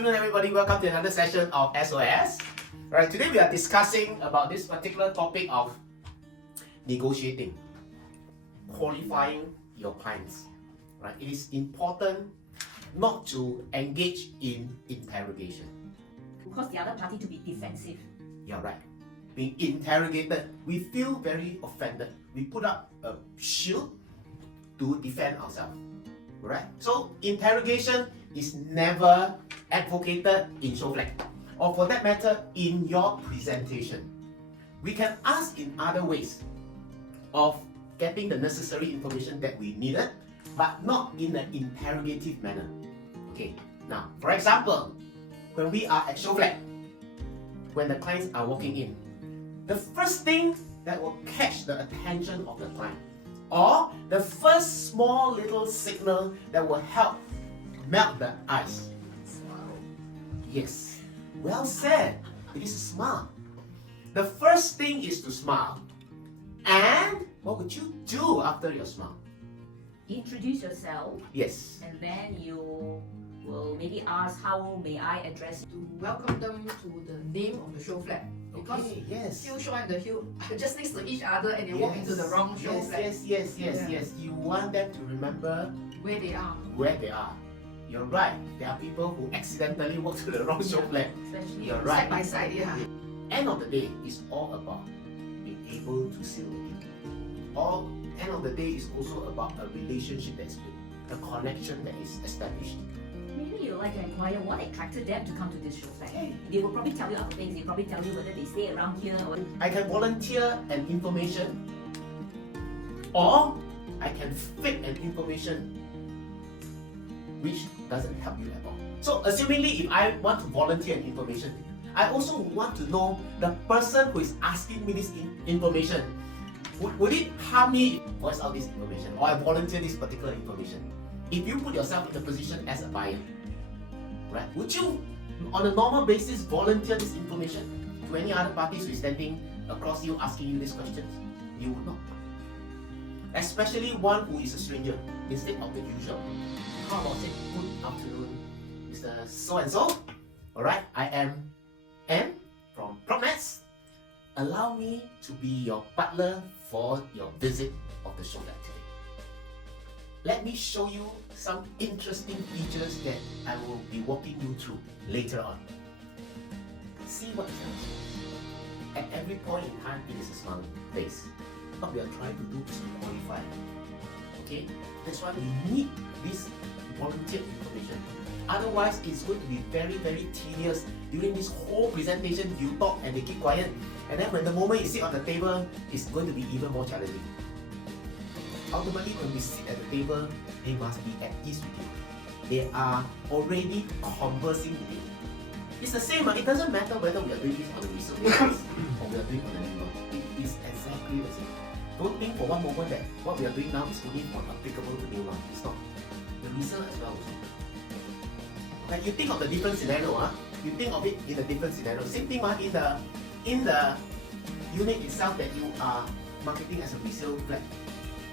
afternoon, everybody. Welcome to another session of SOS. Alright, today we are discussing about this particular topic of negotiating, qualifying your clients. Right? It is important not to engage in interrogation. Because the other party to be defensive. You're right. Being interrogated, we feel very offended. We put up a shield to defend ourselves. Right? So interrogation is never advocated in show flag, or for that matter, in your presentation. We can ask in other ways of getting the necessary information that we needed, but not in an interrogative manner. Okay, now, for example, when we are at show flag, when the clients are walking in, the first thing that will catch the attention of the client, or the first small little signal that will help melt the ice. Smile. Yes, well said. It is a smile. The first thing is to smile. And what would you do after your smile? Introduce yourself, Yes. and then you will maybe ask, how may I address you? To welcome them to the name of the show flag. Because Okay, yes. Hill Show and the Hill are just next to each other and they walk into the wrong show flag. Yes. Yeah. You want them to remember Where they are. where they are. You're right. There are people who accidentally walk to the wrong show flag. Especially You're right. Side by side, yeah. End of the day is all about being able to seal the deal. Or end of the day is also about a relationship that's built, a connection that is established. Maybe you'd like to inquire what attracted them to come to this show flag. Hey. They will probably tell you other things. They probably tell you whether they stay around here or... I can volunteer an information, or I can fake an information which doesn't help you at all. So assumingly, if I want to volunteer an information, I also want to know the person who is asking me this information. Would it harm me if I voice out this information, or I volunteer this particular information? If you put yourself in the position as a buyer, right? Would you, on a normal basis, volunteer this information to any other parties who is standing across you asking you these questions? You would not. Especially one who is a stranger instead of the usual. How about it? Good afternoon, Mr. So-and-so. Alright, I am M from PropNets. Allow me to be your butler for your visit of the show flag today. Let me show you some interesting features that I will be walking you through later on. See what it tells you. At every point in time, it is a smiling face. What we are trying to do is to qualify. Okay? That's why we need this volunteer information. Otherwise, it's going to be very, very tedious. During this whole presentation, you talk and they keep quiet. And then when the moment you sit on the table, it's going to be even more challenging. Ultimately, when we sit at the table, they must be at ease with you. They are already conversing with you. It's the same. It doesn't matter whether we are doing this on a resale basis or we are doing on a new one. It is exactly the same. Don't think for one moment that what we are doing now is only applicable to new one. It's not. The resale as well also. Like you think of the different scenario, you think of it in a different scenario. Same thing, in the unit itself that you are marketing as a resale flat.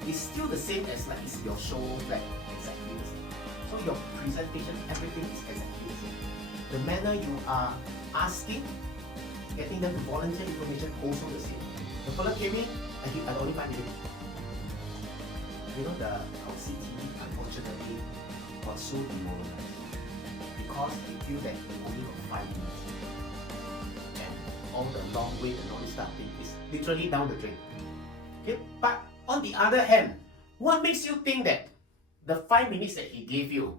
It's still the same as like it's your show flat. Exactly the same. So your presentation, everything is exactly the same. The manner you are asking, getting them to volunteer information, also the same. The fellow came in, I think only 5 minutes. You know, our CTV unfortunately got so demoralized because they feel that they only got 5 minutes. And all the long wait and all this stuff is literally down the drain. Okay, but on the other hand, what makes you think that the 5 minutes that he gave you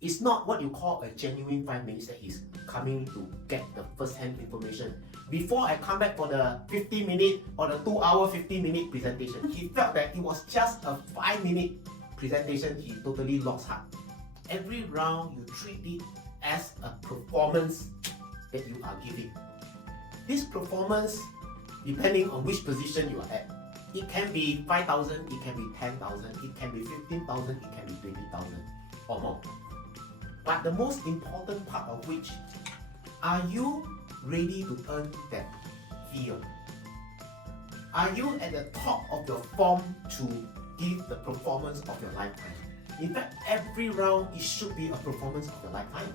is not what you call a genuine 5 minutes that he's coming to get the first-hand information? Before I come back for the 50-minute or the 2-hour 50-minute presentation, he felt that it was just a 5-minute presentation. He totally lost heart. Every round you treat it as a performance that you are giving. This performance, depending on which position you are at, it can be 5,000, it can be 10,000, it can be 15,000, it can be 20,000 or more. But the most important part of which, are you ready to earn that fee? Are you at the top of your form to give the performance of your lifetime? In fact, every round it should be a performance of your lifetime.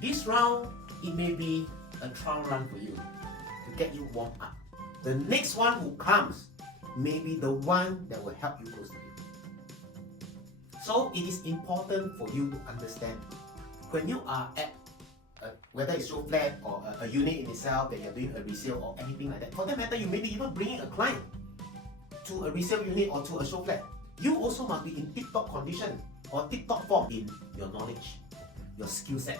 This round, it may be a trial run for you to get you warmed up. The next one who comes may be the one that will help you close the deal. So it is important for you to understand when you are at whether it's show flat or a unit in itself that you're doing a resale or anything like that. For that matter, you may be even bringing a client to a resale unit or to a show flat. You also must be in tip-top condition or tip-top form in your knowledge, your skill set.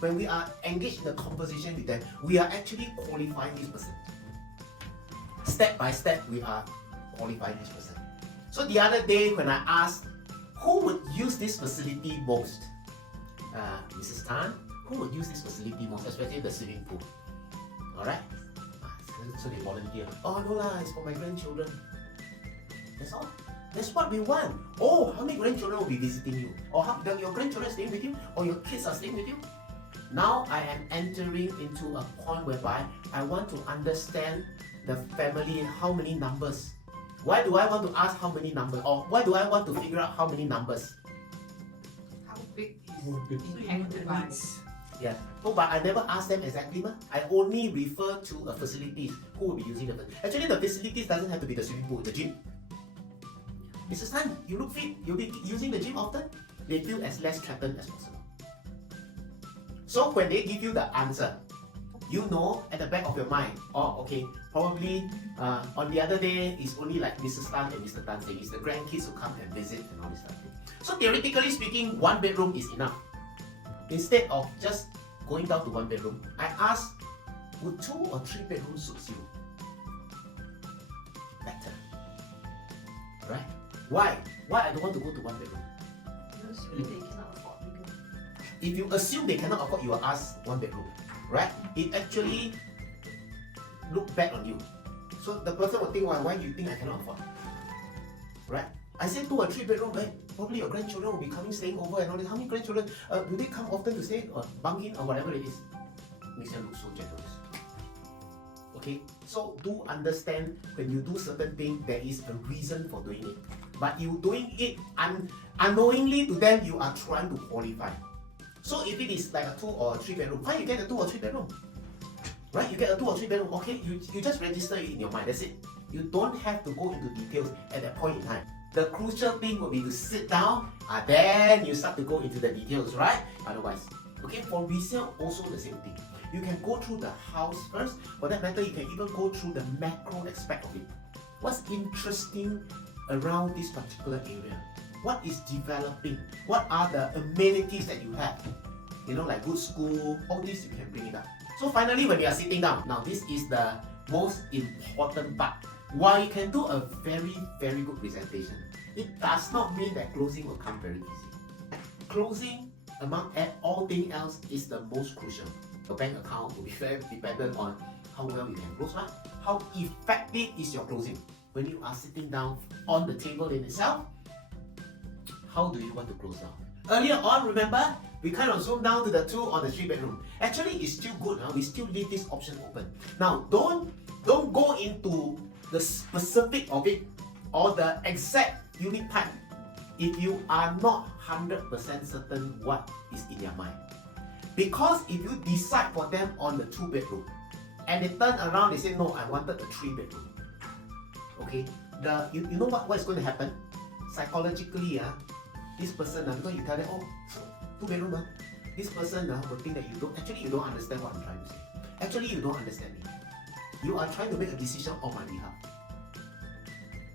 When we are engaged in a conversation with them, we are actually qualifying this person. Step by step, we are qualifying this person. So the other day when I asked who would use this facility most, Mrs. Tan, who would use this facility most, especially the swimming pool? Alright? So they volunteer. Oh no lah, it's for my grandchildren. That's all. That's what we want. Oh, how many grandchildren will be visiting you? Or how your grandchildren staying with you? Or your kids are staying with you? Now I am entering into a point whereby I want to understand the family, how many numbers. Why do I want to ask how many numbers? Or why do I want to figure out how many numbers? How big How big? is inherited by? Yeah. Oh, but I never ask them exactly. I only refer to a facilities who will be using the facilities. Actually, the facilities doesn't have to be the swimming pool, the gym. Mrs. Tan, you look fit. You'll be using the gym often. They feel as less threatened as possible. So when they give you the answer, you know at the back of your mind, oh, okay, probably on the other day it's only like Mrs. Tan and Mr. Tan saying it's the grandkids who come and visit and all this stuff. So theoretically speaking, one bedroom is enough. Instead of just going down to one bedroom, I asked, would 2 or 3 bedrooms suit you better? Right? Why? Why I don't want to go to one bedroom? Because they cannot afford bigger. If you assume they cannot afford, you will ask one bedroom, right? It actually look bad on you. So the person will think, why do you think I cannot afford? Right? I said 2 or 3 bedroom, right? Probably your grandchildren will be coming, staying over and all this. How many grandchildren, do they come often to stay or bunk in or whatever it is? Makes them look so generous. Okay, so do understand when you do certain things, there is a reason for doing it. But you doing it unknowingly to them, you are trying to qualify. So if it is like a 2 or 3 bedroom, fine, you get a 2 or 3 bedroom. Right, you get a 2 or 3 bedroom, okay, you just register it in your mind, that's it. You don't have to go into details at that point in time. The crucial thing will be to sit down, then you start to go into the details, right? Otherwise, okay, for resale, also the same thing. You can go through the house first. For that matter, you can even go through the macro aspect of it. What's interesting around this particular area? What is developing? What are the amenities that you have? You know, like good school, all this you can bring it up. So finally, when you are sitting down, now this is the most important part. While you can do a very, very good presentation, it does not mean that closing will come very easy. Closing, among all things else, is the most crucial. Your bank account will be very dependent on how well you can close, right? How effective is your closing? When you are sitting down on the table in itself, how do you want to close down? Earlier on, remember, we kind of zoomed down to the 2 or the 3 bedroom. Actually, it's still good. We still leave this option open. Now, don't go into the specific of it or the exact unit type if you are not 100% certain what is in your mind. Because if you decide for them on the 2 bedroom and they turn around, they say, no, I wanted the 3 bedroom. Okay, you know what is going to happen? Psychologically, this person, because you tell them, oh, 2 bedroom, this person will think that you don't understand what I'm trying to say. Actually, you don't understand me. You are trying to make a decision on my behalf.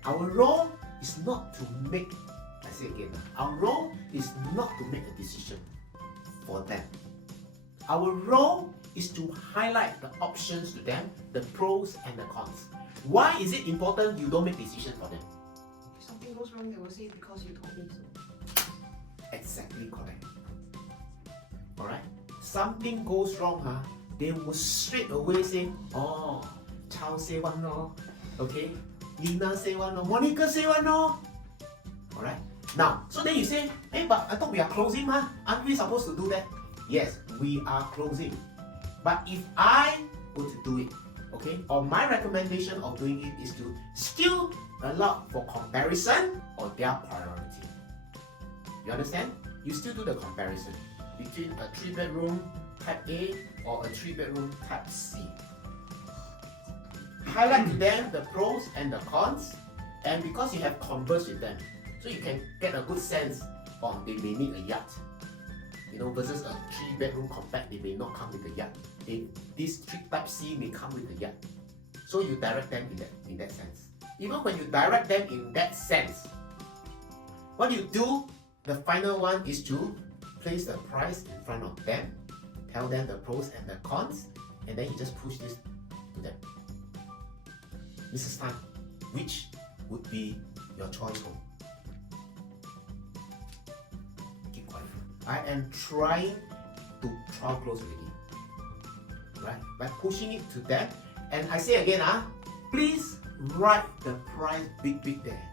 Our role is not to make, I say again, our role is not to make a decision for them. Our role is to highlight the options to them, the pros and the cons. Why is it important you don't make decisions for them? If something goes wrong, they will say because you told me so. Exactly correct. Alright? Something goes wrong, they will straight away say, oh, Chow say one no, okay? Lina say one no, Monica say one no. Alright? Now, so then you say, hey, but I thought we are closing, aren't we supposed to do that? Yes, we are closing. But if I were to do it, okay, or my recommendation of doing it is to still allow for comparison or their priority. You understand? You still do the comparison between a 3 bedroom type A or a 3-bedroom type C. Highlight to them the pros and the cons, and because you have conversed with them, so you can get a good sense on they may need a yard, versus a 3-bedroom compact, they may not come with a yard. This type C may come with a yard. So you direct them in that sense. Even when you direct them in that sense, what you do, the final one is to place the price in front of them, tell them the pros and the cons, and then you just push this to them. Mrs. Tan, which would be your choice home? Keep quiet. I am trying to trial close already. Right? By pushing it to them, and I say again, please write the price big there.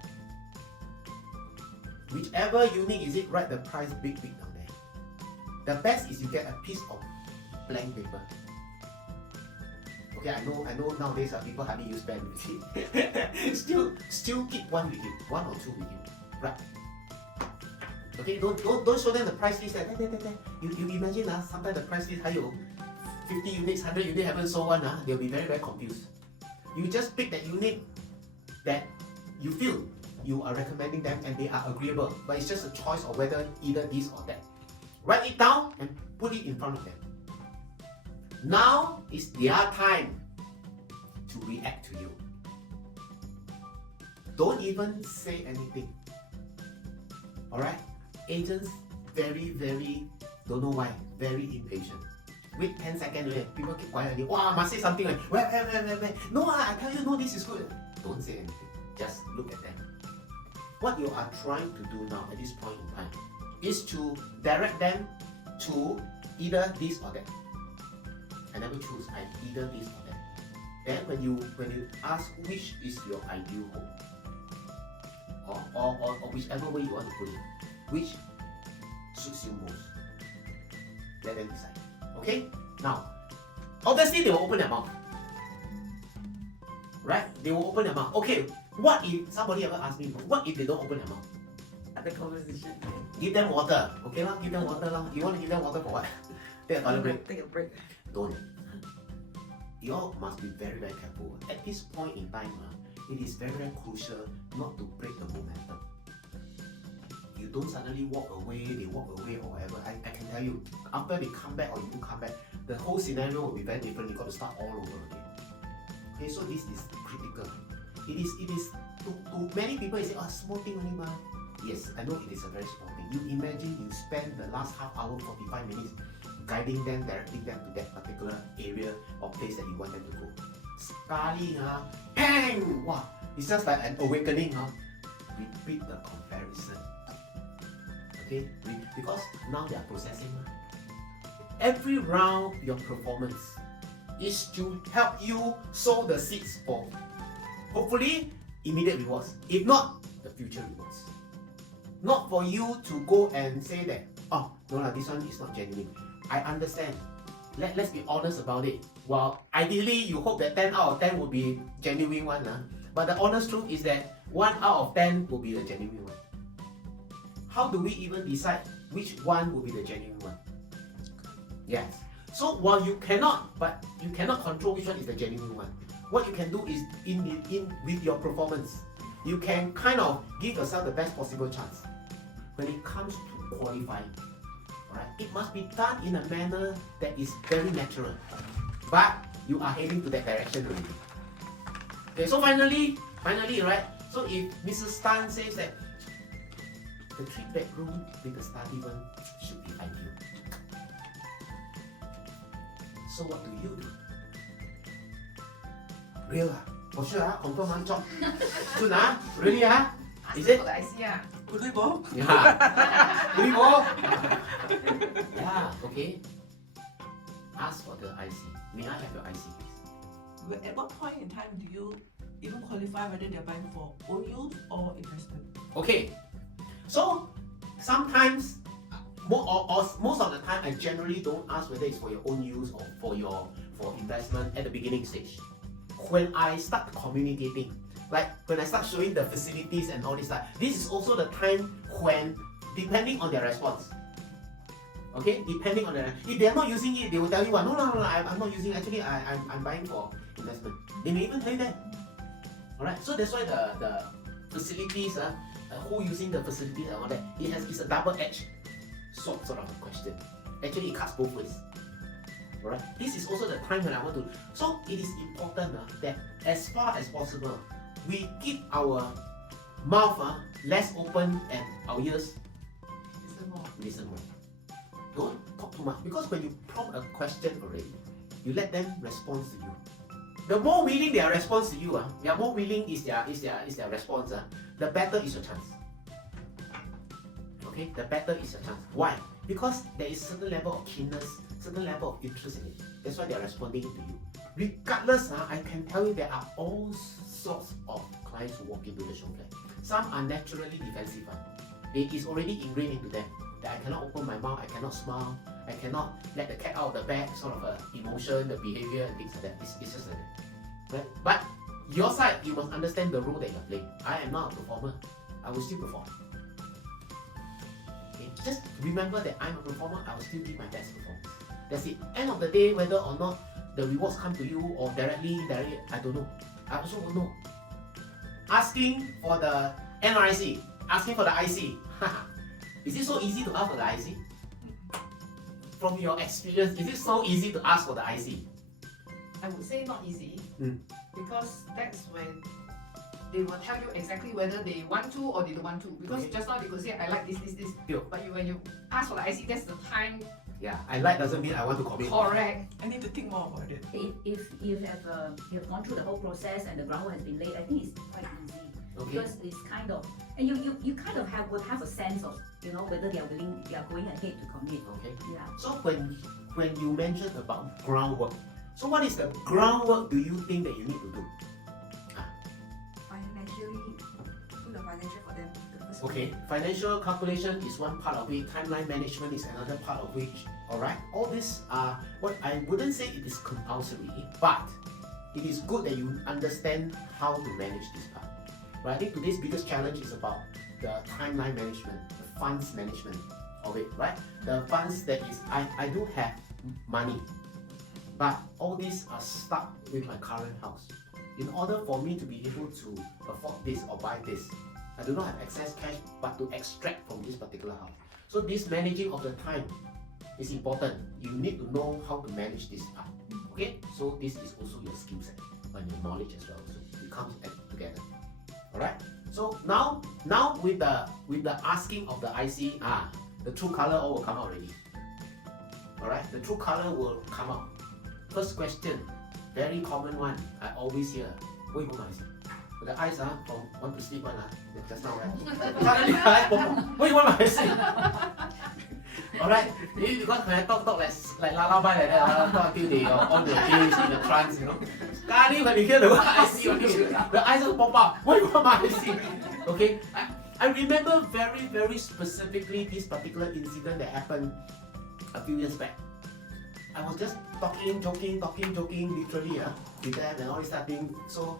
Whichever unit is it, write the price big down there. The best is you get a piece of blank paper. Okay, I know nowadays people hardly use pen with it. still keep one with you, 1 or 2 with you. Right. Okay, don't show them the price list. You imagine sometimes the price list 50 units, 100 units haven't sold one, they'll be very, very confused. You just pick that unit that you feel you are recommending them and they are agreeable, but it's just a choice of whether either this or that. Write it down and put it in front of them. Now is their time to react to you. Don't even say anything. Alright? Agents very, very, don't know why, very impatient. Wait 10 seconds, people keep quiet. Wow, must say something like, where? No, I tell you, no, this is good. Don't say anything. Just look at them. What you are trying to do now at this point in time is to direct them to either this or that. I never choose, either this or that. Then when you ask which is your ideal home, or whichever way you want to put it, which suits you most, let them decide. Okay? Now, obviously they will open their mouth. Right? They will open their mouth. Okay, what if somebody ever asks me, what if they don't open their mouth? At the conversation. Give them water. Okay lah, give them water lah. You want to give them water for what? Take a toilet break. Take a break. Don't. You all must be very, very careful. At this point in time, it is very, very crucial not to break the momentum. You don't suddenly walk away, they walk away or whatever. I can tell you, after they come back or you come back, the whole scenario will be very different. You got to start all over again. Okay, so this is critical. It is to many people, you say, small thing only ma. Yes, I know it is a very small thing. You imagine you spend the last half hour, 45 minutes guiding them, directing them to that particular area or place that you want them to go. Sekali, bang! Wow, it's just like an awakening. Repeat the comparison. Okay, because now they are processing. Every round, your performance is to help you sow the seeds for hopefully immediate rewards. If not, the future rewards. Not for you to go and say that, no, this one is not genuine. I understand. Let's be honest about it. Well, ideally, you hope that 10 out of 10 will be genuine one. But the honest truth is that 1 out of 10 will be the genuine one. How do we even decide which one will be the genuine one? Yes. So while you cannot control which one is the genuine one, what you can do is in with your performance, you can kind of give yourself the best possible chance. When it comes to qualifying, alright, it must be done in a manner that is very natural. But you are heading to that direction already. Okay, so finally, right? So if Mrs. Tan says that the 3-bedroom with the study one should be ideal. So what do you do? Real for sure confirm job. Good really Is it? I see Yeah. Yeah, okay. Ask for the IC. May I have your IC please? At what point in time do you even qualify whether they're buying for own use or investment? Okay. So sometimes most of the time I generally don't ask whether it's for your own use or for investment at the beginning stage. When I start communicating, like when I start showing the facilities and all this, this is also the time when, depending on their response, Okay, depending on the, if they are not using it, they will tell you, no, I'm not using it. Actually, I'm buying for investment. They may even tell you that. Alright, so that's why the facilities, who using the facilities and all that, it's a double-edged sword sort of a question. Actually, it cuts both ways. Alright, this is also the time when I want to. So it is important that as far as possible, we keep our mouth less open and our ears listen more. Don't talk too much, because when you prompt a question already, you let them respond to you. The more willing their response to you, the more willing is their response, the better is your chance. Okay, the better is your chance. Why? Because there is certain level of keenness, certain level of interest in it. That's why they are responding to you. Regardless, I can tell you there are all sorts of clients who walk into the show flat. Some are naturally defensive. It is already ingrained into them that I cannot open my mouth, I cannot smile, I cannot let the cat out of the bag, sort of emotion, the behavior and things like that. It's just like that. Right? But your side, you must understand the role that you're playing. I am not a performer. I will still perform. Okay? Just remember that I'm a performer, I will still give my best performance. That's it. End of the day, whether or not the rewards come to you or directly, indirectly, I don't know. I also don't know. Asking for the NRIC, asking for the IC. Is it so easy to ask for the IC? From your experience, is it so easy to ask for the IC? I would say not easy, Mm. because that's when they will tell you exactly whether they want to or they don't want to. Because Okay. just now they could say, I like this. Yeah. But when you ask for the IC, that's the time. Yeah, I like doesn't mean I want to commit. Correct. I need to think more about it. If you have gone through the whole process and the groundwork has been laid, I think it's quite easy. Okay. Because it's kind of, and you kind of would have a sense of, whether they are going ahead to commit. Okay. Yeah. So when you mentioned about groundwork, so what is the groundwork do you think that you need to do? Financially, do the financial for them. The first Okay, financial calculation is one part of it, timeline management is another part of which, alright? All these are what I wouldn't say it is compulsory, but it is good that you understand how to manage this part. But I think today's biggest challenge is about the timeline management, the funds management of it, right? The funds that is, I do have money, but all these are stuck with my current house. In order for me to be able to afford this or buy this, I do not have excess cash but to extract from this particular house. So this managing of the time is important. You need to know how to manage this part. Okay? So this is also your skill set and your knowledge as well. So it comes together. Alright? So now with the asking of the IC, the true color all will come out already. Alright? The true color will come out. First question, very common one, I always hear. What you want my IC? The eyes from want to sleep one just now, right? Suddenly the eyes pop up. What you want my IC? Alright? Maybe because when I talk like lullaby like that, talk until they are on the days in the trance, Suddenly when you hear the word IC, the eyes will pop up. What you want my IC? Okay? I remember very, very specifically this particular incident that happened a few years back. I was just talking, joking, literally, with them and all this stuff thing. So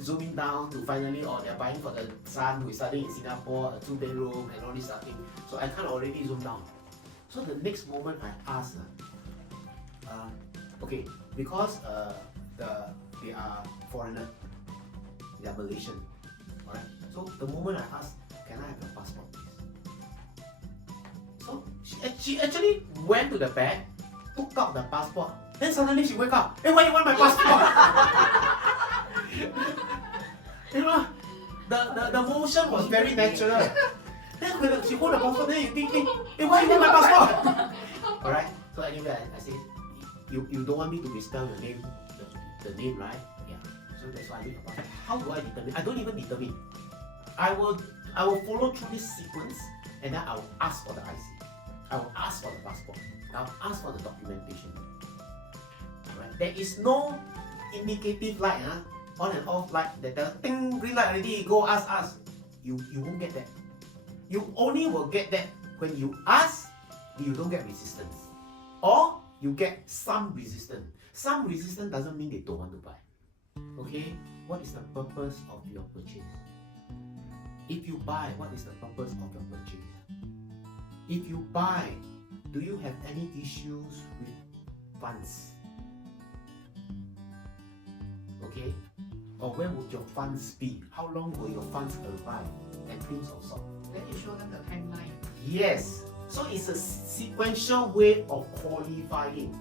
zooming down to finally, they're buying for the son who is studying in Singapore, a 2-bedroom and all this stuff thing. So I kind of already zoomed down. So the next moment I asked, okay, because they are foreigner, they are Malaysian, alright? So the moment I asked, can I have your passport please? So she actually went to the bag, took out the passport, then suddenly she wake up, hey, why you want my passport? The motion was very natural. Then when she hold the passport, then you think, hey, why you want my passport? Alright, so anyway, I said, you don't want me to misspell your name, the name, right? Yeah, so that's why I need a passport. How do I determine? I don't even determine. I will follow through this sequence and then I will ask for the IC. I will ask for the passport. I'll ask for the documentation. Alright? There is no indicative light, on and off light, that the thing green light already, go ask. You won't get that. You only will get that when you ask, you don't get resistance. Or you get some resistance. Some resistance doesn't mean they don't want to buy. Okay? What is the purpose of your purchase? If you buy, what is the purpose of your purchase? If you buy do you have any issues with funds? Okay? Or where would your funds be? How long will your funds arrive? And things of sort. Then you show them the timeline. Yes. So it's a sequential way of qualifying.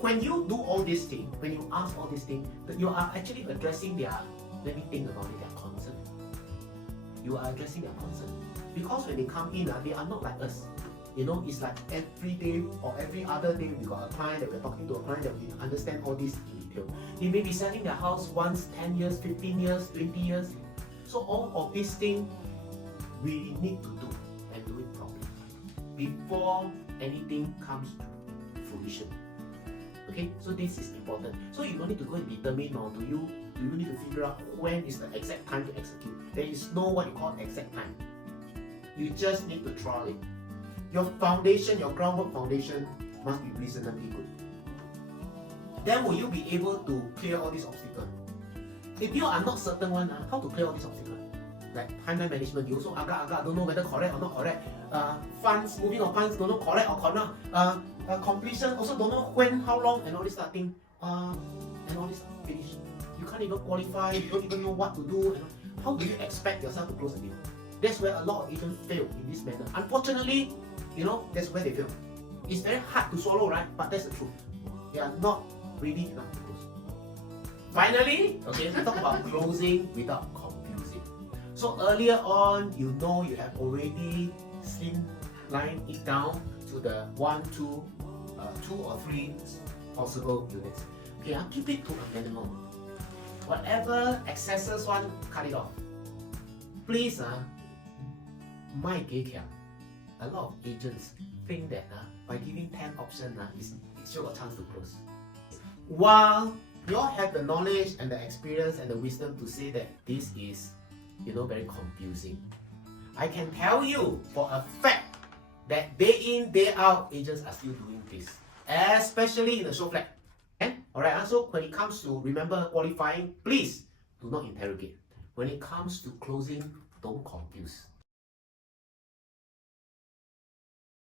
When you do all these things, when you ask all these things, you are actually addressing their, let me think about it, their concern. You are addressing their concern. Because when they come in, they are not like us. You know, it's like every day or every other day we got a client that we're talking to, a client that we understand all this in detail. They may be selling their house once 10 years, 15 years, 20 years. So all of these things we need to do and do it properly before anything comes to fruition. Okay, so this is important. So you don't need to go and determine, or do you need to figure out when is the exact time to execute. There is no what you call exact time. You just need to trial it. Your foundation, your groundwork foundation must be reasonably good. Then will you be able to clear all these obstacles? If you are not certain one, how to clear all these obstacles? Like timeline management, you also agak-agak don't know whether correct or not correct. Funds, moving of funds, don't know correct or correct. Completion, also don't know when, how long, and all this thing. And all this finish. You can't even qualify, you don't even know what to do. How do you expect yourself to close a deal? That's where a lot of agents fail in this manner. Unfortunately, you know, that's where they fail. It's very hard to swallow, right? But that's the truth. They are not ready enough to close. Finally, okay, we talk about closing without confusing. So earlier on, you know you have already streamlined it down to the 2 or 3 possible units. Okay, I'll keep it to a minimum. Whatever excesses one, cut it off. Please, a lot of agents think that by giving 10 options, it's sure a chance to close. While you all have the knowledge and the experience and the wisdom to say that this is, very confusing, I can tell you for a fact that day in, day out, agents are still doing this, especially in the show flat. Alright, so when it comes to, remember, qualifying, please do not interrogate. When it comes to closing, don't confuse.